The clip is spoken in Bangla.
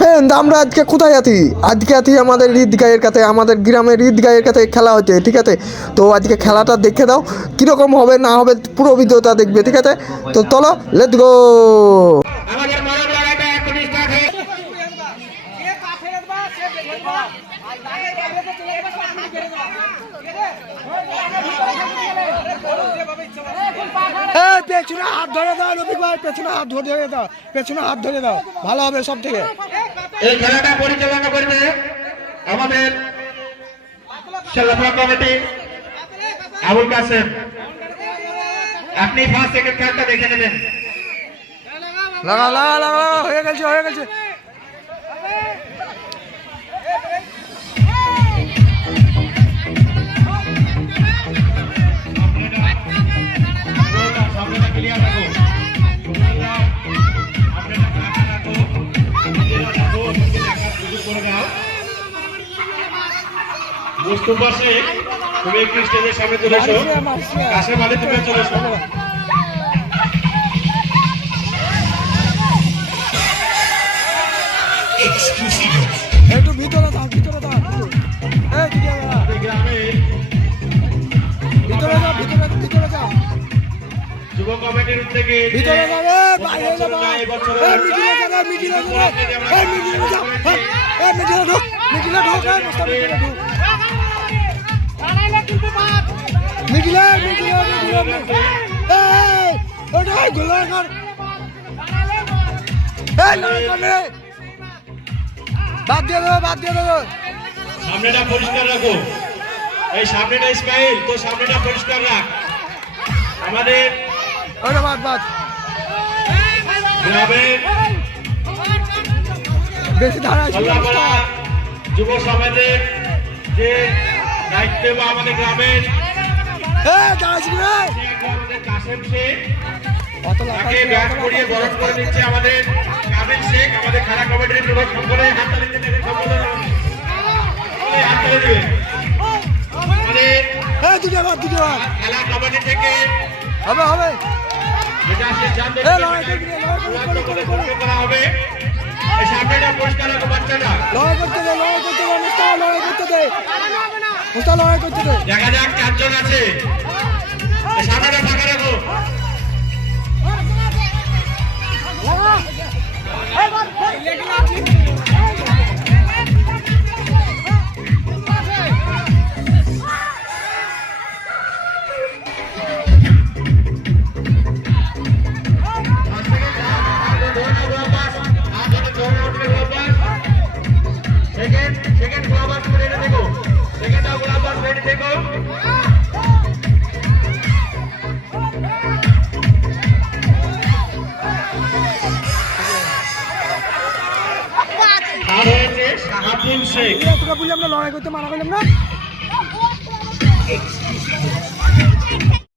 ফ্রেন্ড, আমরা আজকে কোথায় আছি? আজকে আছি আমাদের ঈদগাহের কাছে, আমাদের গ্রামের ঈদগাহের কাছে খেলা হচ্ছে, ঠিক আছে? তো আজকে খেলাটা দেখে দাও, কীরকম হবে না হবে পুরো ভিডিওটা দেখবে, ঠিক আছে? তো চলো, লেটস গো। পেছনে হাত ধরে দাও রফিক ভাই, পেছনে হাত ধরে দাও, পেছনে হাত ধরে দাও, ভালো হবে সব থেকে। এই খেলাটা পরিচালনা করবে আমাদের কমিটি আবুল কাসেম। আপনি ফার্স্ট সেকেন্ড খেলাটা দেখে নেবেন। লাগা লাগা লাগা, হয়ে গেছে হয়ে গেছে। মুস্তফা শেখ, তুমি একটু স্টেজের সামনে চলে এসো। কাশেম আলী, তুমি চলে এসো। একটু ভিতরে দাও, ভিতরে দাও, ভিতরে যাও, ভিতরে যাও। যুব কমিটির উদ্যোগে ভিতরে যাও, বাইরে যাও, মিডিলে ঢোক, মিডিলে ঢোক, বাদ দিয়ে দেবো, বাদ দিয়ে দেবো। সামনেটা পরিষ্কার রাখো। এই সামনেটা ইসমাইল, তো সামনেটা পরিষ্কার রাখ। আমাদের বাদ বাদ গ্রামের বেশি ধারা যুব সমাজের যে দায়িত্ব বা আমাদের গ্রামের আমাদের কাশেম শেখ, তাকে ব্যাট করিয়ে বরণ করে দিচ্ছে আমাদের কাবিল শেখ। আমাদের খেলা কমিটির যুবক সকলে হাততালি দিতে সকলে হাততালি দিবে। খেলা কমিটি থেকে হবে হবে যেটা সিদ্ধান্ত করা হবে। এই সামনেটা পরিষ্কার রাখো বাচ্চাটা। লড়াই করতে দে, লড়াই করতে দে, মুস্তাফা লড়াই করতে দে, মুস্তাফা লড়াই করতে দে। দেখা যাক চারজন আছে, এই সামনেটা ফাঁকা রাখো। সেকেন্ড গোলাবাস রেডি দেখো, সেকেন্ডটা গোলাবাস রেডি দেখো। আর হয়েছে আবুল শেখ। তোরা বলি আমরা লড়াই করতে মানা করলাম না।